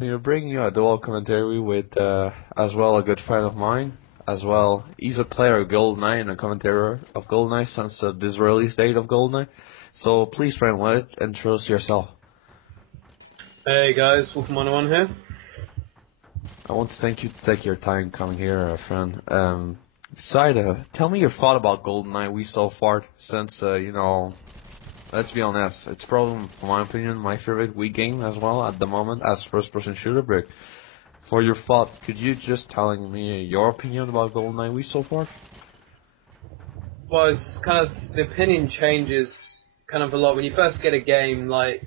You're bringing you a dual commentary with as well a good friend of mine. As well, he's a player of GoldenEye and a commentator of GoldenEye since this release date of GoldenEye. So please, friend, introduce yourself. Hey guys, Wolfen101 here. I want to thank you to take your time coming here, friend. Tell me your thought about GoldenEye we so far since let's be honest, it's probably, in my opinion, my favorite Wii game as well at the moment as first-person shooter. But for your thought, could you just telling me your opinion about GoldenEye Wii so far? Well, it's kind of, the opinion changes kind of a lot when you first get a game. Like,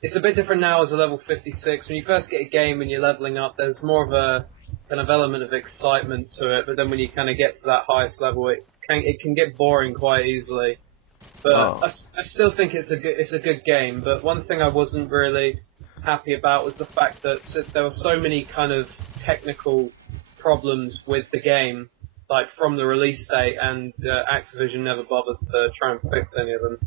it's a bit different now as a level 56. When you first get a game and you're leveling up, there's more of a kind of element of excitement to it. But then when you kind of get to that highest level, it can get boring quite easily. But I still think it's a good game. But one thing I wasn't really happy about was the fact that there were so many kind of technical problems with the game, like from the release date, and Activision never bothered to try and fix any of them.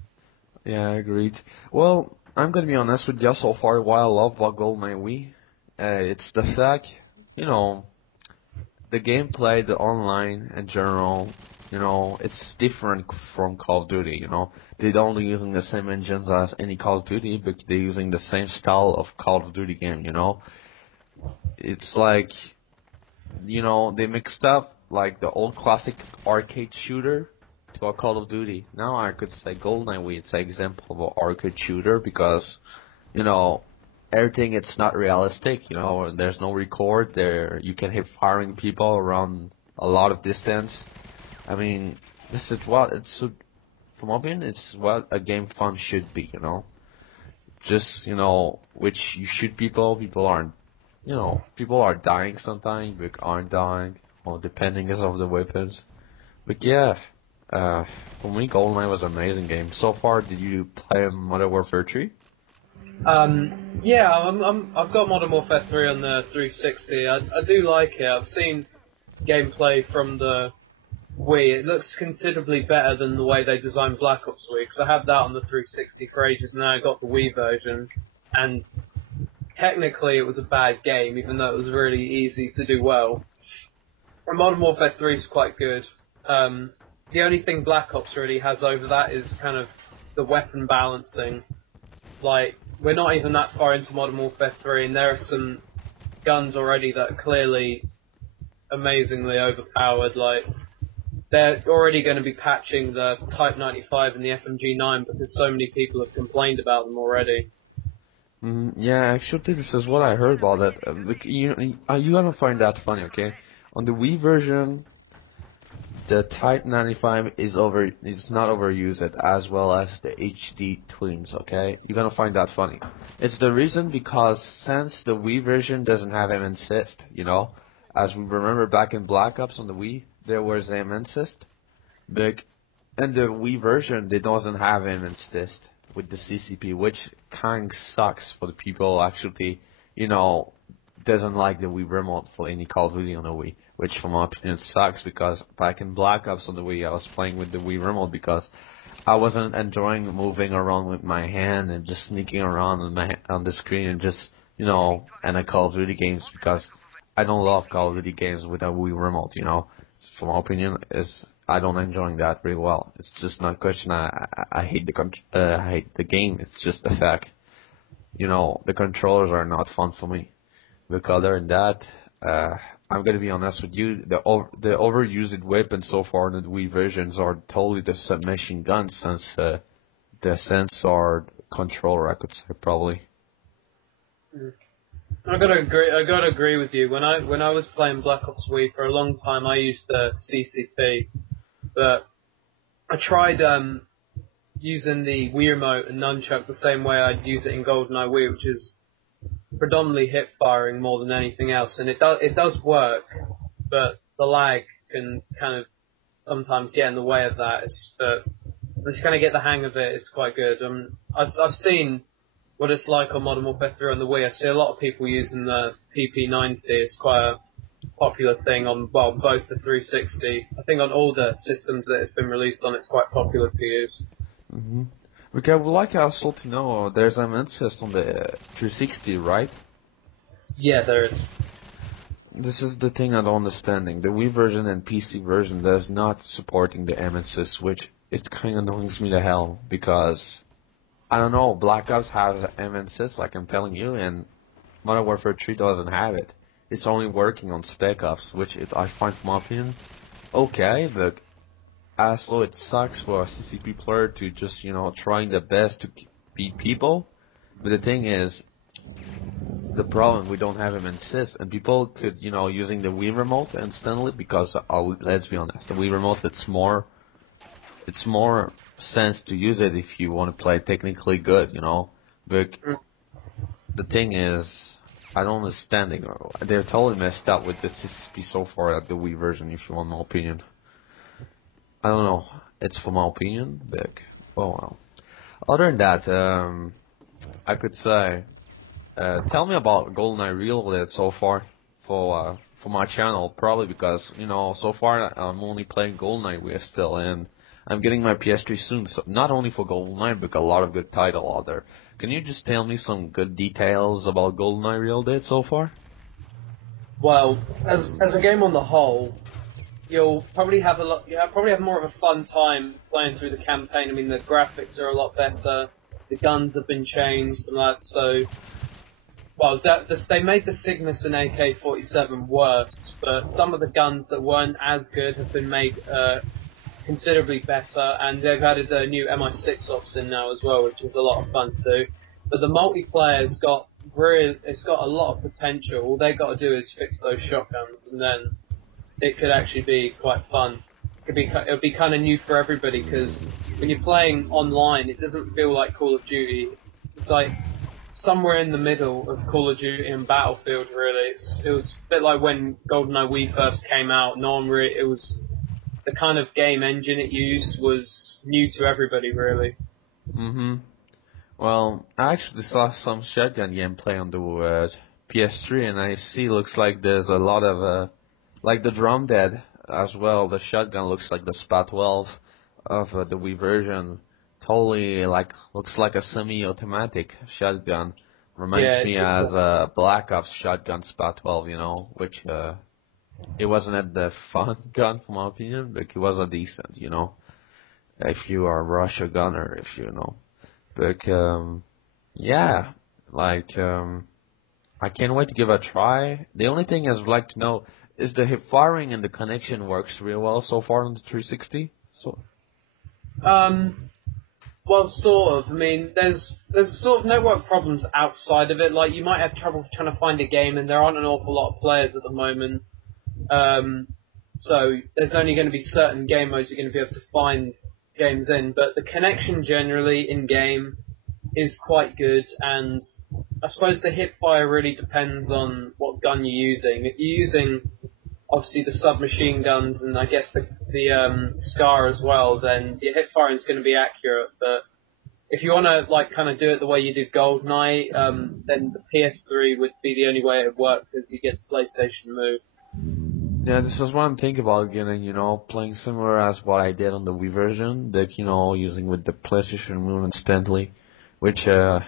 Yeah, I agreed. Well, I'm gonna be honest with you. So far, what I love about GoldenEye Wii, it's the fact, the gameplay, the online in general. It's different from Call of Duty. They're only using the same engines as any Call of Duty, but they're using the same style of Call of Duty game. It's like, they mixed up like the old classic arcade shooter to a Call of Duty. Now I could say GoldenEye Wii, it's an example of an arcade shooter because, everything it's not realistic. There's no record there. You can hit firing people around a lot of distance. I mean, this is what from my opinion, it's what a game fun should be. Just which you shoot people aren't, people are dying sometimes, but aren't dying, or depending of the weapons. But yeah, for me, GoldenEye was an amazing game. So far, did you play Modern Warfare 3? Yeah, I've got Modern Warfare 3 on the 360. I do like it. I've seen gameplay from the Wii. It looks considerably better than the way they designed Black Ops Wii, because I had that on the 360 for ages, and now I got the Wii version, and technically it was a bad game, even though it was really easy to do well. And Modern Warfare 3 is quite good. The only thing Black Ops really has over that is kind of the weapon balancing. Like, we're not even that far into Modern Warfare 3, and there are some guns already that are clearly amazingly overpowered. Like, they're already going to be patching the Type 95 and the FMG9 because so many people have complained about them already. Yeah, actually, this is what I heard about that. You're gonna find that funny, okay? On the Wii version, the Type 95 is not overused as well as the HD Twins, okay? You're gonna find that funny. It's the reason because since the Wii version doesn't have aim assist, as we remember back in Black Ops on the Wii, there was aim assist. But in the Wii version, it doesn't have aim assist with the CCP, which kind of sucks for the people actually, doesn't like the Wii remote for any Call of Duty on the Wii, which from my opinion sucks because back in Black Ops on the Wii, I was playing with the Wii remote because I wasn't enjoying moving around with my hand and just sneaking around on the screen and just, in a Call of Duty games because I don't love Call of Duty games with a Wii remote, From my opinion, I don't enjoy that very well. It's just not a question. I hate the game. It's just the fact. The controllers are not fun for me. But other than that, I'm gonna be honest with you. The overused weapons so far in the Wii versions are totally the submachine guns, since the sensor controller, I could say probably. I gotta agree with you. When I was playing Black Ops Wii for a long time, I used the CCP, but I tried using the Wii remote and nunchuck the same way I'd use it in GoldenEye Wii, which is predominantly hip firing more than anything else, and it does work, but the lag can kind of sometimes get in the way of that. But once you kind of get the hang of it, it's quite good. I've seen what it's like on Modern Warfare 3 on the Wii. I see a lot of people using the PP90. It's quite a popular thing on, well, both the 360. I think on all the systems that it's been released on, it's quite popular to use. Okay, I would like also to know, there's an insist on the 360, right? Yeah, there is. This is the thing I don't understanding. The Wii version and PC version does not supporting the MSS, which it kind of annoys me to hell because I don't know. Black Ops has MSS, like I'm telling you, and Modern Warfare 3 doesn't have it. It's only working on Spec Ops, which I find, from my opinion, okay, but also it sucks for a CCP player to just, trying the best to beat people. But the thing is, the problem, we don't have him insist, and people could, using the Wii remote instantly because, let's be honest, the Wii remote, it's more sense to use it if you want to play technically good, But the thing is, I don't understand it. They're totally messed up with the CCP so far at the Wii version, if you want my opinion. I don't know. It's for my opinion, but oh well. Other than that, I could say, tell me about GoldenEye Reloaded so far for my channel. Probably because so far I'm only playing GoldenEye with still, and I'm getting my PS3 soon. So not only for GoldenEye, but a lot of good title out there. Can you just tell me some good details about GoldenEye Reloaded so far? Well, as a game on the whole, you'll probably have more of a fun time playing through the campaign. I mean, the graphics are a lot better, the guns have been changed and that. So, well, they made the Cygnus and AK-47 worse, but some of the guns that weren't as good have been made considerably better, and they've added the new MI6 ops in now as well, which is a lot of fun to do. But the multiplayer's got a lot of potential. All they got to do is fix those shotguns, and then it could actually be quite fun. It'll be kind of new for everybody, because when you're playing online, it doesn't feel like Call of Duty. It's like somewhere in the middle of Call of Duty and Battlefield, really. It was a bit like when GoldenEye Wii first came out. It was the kind of game engine it used was new to everybody, really. Well, I actually saw some shotgun gameplay on the PS3, and I see looks like there's a lot of like the Drum Dead as well. The shotgun looks like the SPA 12 of the Wii version. Totally looks like a semi-automatic shotgun. Reminds me as a Black Ops shotgun SPA 12, which it wasn't the fun gun, from my opinion, but it was a decent, if you are a Russia gunner, if you know. But yeah, I can't wait to give it a try. The only thing I'd like to know is the hip firing and the connection works real well so far on the 360. So, well, sort of. I mean, there's sort of network problems outside of it. Like, you might have trouble trying to find a game, and there aren't an awful lot of players at the moment. So there's only going to be certain game modes you're going to be able to find games in, but the connection generally in game is quite good, and I suppose the hip fire really depends on what gun you're using. If you're using obviously the submachine guns and I guess the Scar as well, then your hip firing is going to be accurate. But if you want to kind of do it the way you did GoldenEye, then the PS3 would be the only way it would work because you get the PlayStation Move. yeah, this is what I'm thinking about getting, playing similar as what I did on the Wii version, that, using with the PlayStation Move instantly, which I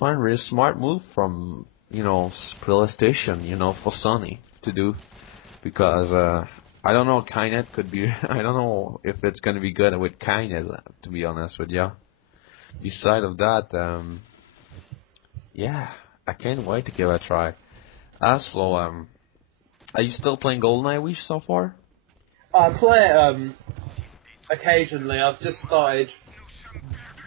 find really smart move from, PlayStation, for Sony to do, because I don't know, Kynet could be, I don't know if it's going to be good with Kynet, to be honest with you. Beside of that, yeah, I can't wait to give it a try. Also, are you still playing GoldenEye Wii so far? I play it occasionally. I've just started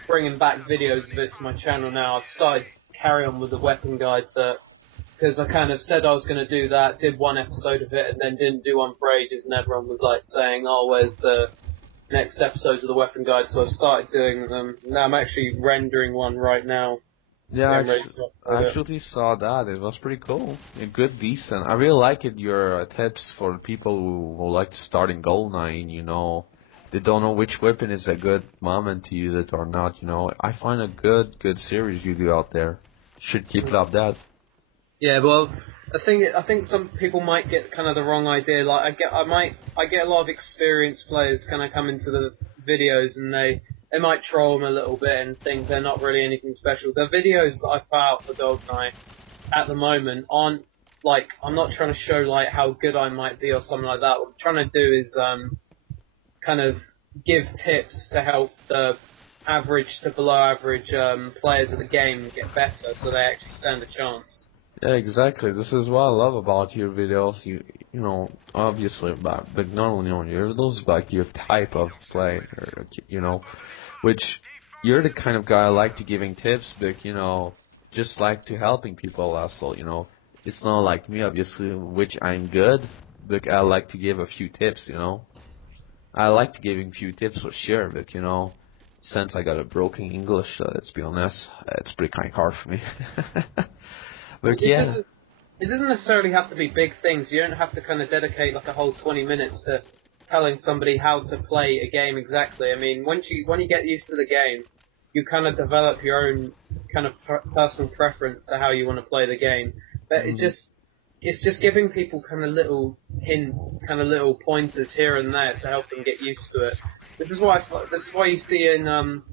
bringing back videos of it to my channel now. I've started carry on with the weapon guide because I kind of said I was going to do that, did one episode of it, and then didn't do one for ages, and everyone was saying, oh, where's the next episodes of the weapon guide? So I've started doing them. Now I'm actually rendering one right now. Yeah, I actually saw that. It was pretty cool. A good, decent. I really like it. Your tips for people who like to start in GoldenEye, and, they don't know which weapon is a good moment to use it or not. I find a good series you do out there. Should keep it up that. Yeah, well, I think some people might get kind of the wrong idea. I get a lot of experienced players kind of come into the videos and they might troll them a little bit and think they're not really anything special. The videos that I put out for GoldenEye at the moment aren't like, I'm not trying to show like how good I might be or something like that. What I'm trying to do is kind of give tips to help the average to below average players of the game get better, so they actually stand a chance. Yeah, exactly. This is what I love about your videos. You know, obviously, but not only on your videos, but your type of play, or, you know, which you're the kind of guy I like to giving tips, but you know, just like to helping people also. You know, it's not like me, obviously, which I'm good, but I like to give a few tips. You know, I like to giving few tips for sure, but you know, since I got a broken English, let's be honest, it's pretty kind of hard for me. But It yeah. doesn't. It doesn't necessarily have to be big things. You don't have to kind of dedicate like a whole 20 minutes to telling somebody how to play a game exactly. I mean, when you get used to the game, you kind of develop your own kind of personal preference to how you want to play the game. But it's just giving people kind of little kind of little pointers here and there to help them get used to it. This is why you see in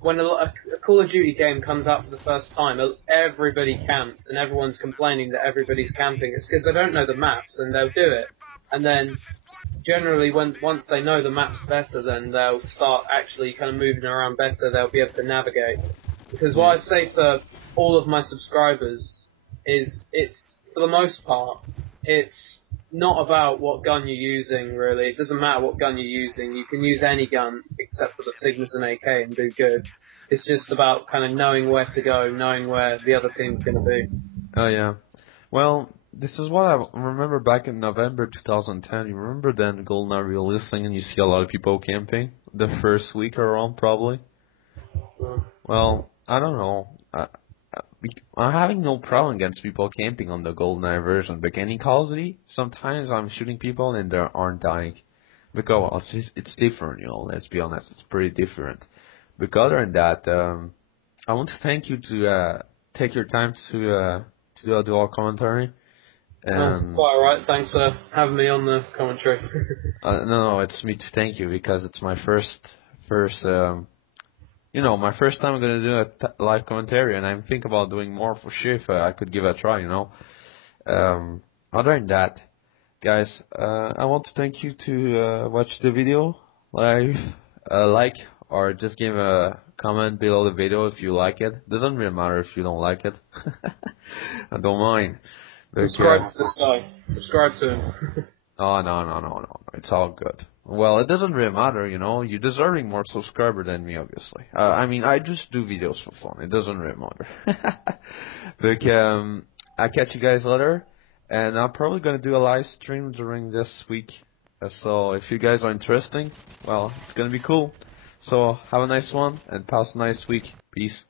when a Call of Duty game comes out for the first time, everybody camps and everyone's complaining that everybody's camping. It's because they don't know the maps and they'll do it. And then generally, once they know the maps better, then they'll start actually kind of moving around better. They'll be able to navigate. Because what I say to all of my subscribers is, it's for the most part, it's not about what gun you're using, really. It doesn't matter what gun you're using. You can use any gun except for the Sigmas and AK and do good. It's just about kind of knowing where to go, knowing where the other team's going to be. Oh yeah. Well, this is what I remember back in November 2010. You remember then GoldenEye releasing and you see a lot of people camping the first week around probably. Well, I don't know. I'm having no problem against people camping on the GoldenEye version, but in Call of Duty, sometimes I'm shooting people and they aren't dying. Because well, it's different, you know, let's be honest, it's pretty different. But other than that, I want to thank you to take your time to do a dual commentary. That's quite alright. Thanks for having me on the commentary. No, it's me to thank you because it's my first you know, my first time I'm gonna do a live commentary, and I'm thinking about doing more for sure if I could give it a try, you know. Other than that, guys, I want to thank you to watch the video live, like, or just give a comment below the video if you like it. Doesn't really matter if you don't like it. I don't mind. But, Subscribe to this guy. Subscribe to him. No. It's all good. Well, it doesn't really matter, you know. You're deserving more subscriber than me, obviously. I mean, I just do videos for fun. It doesn't really matter. But I'll catch you guys later, and I'm probably gonna do a live stream during this week. So if you guys are interested, well, it's gonna be cool. So have a nice one and pass a nice week. Peace.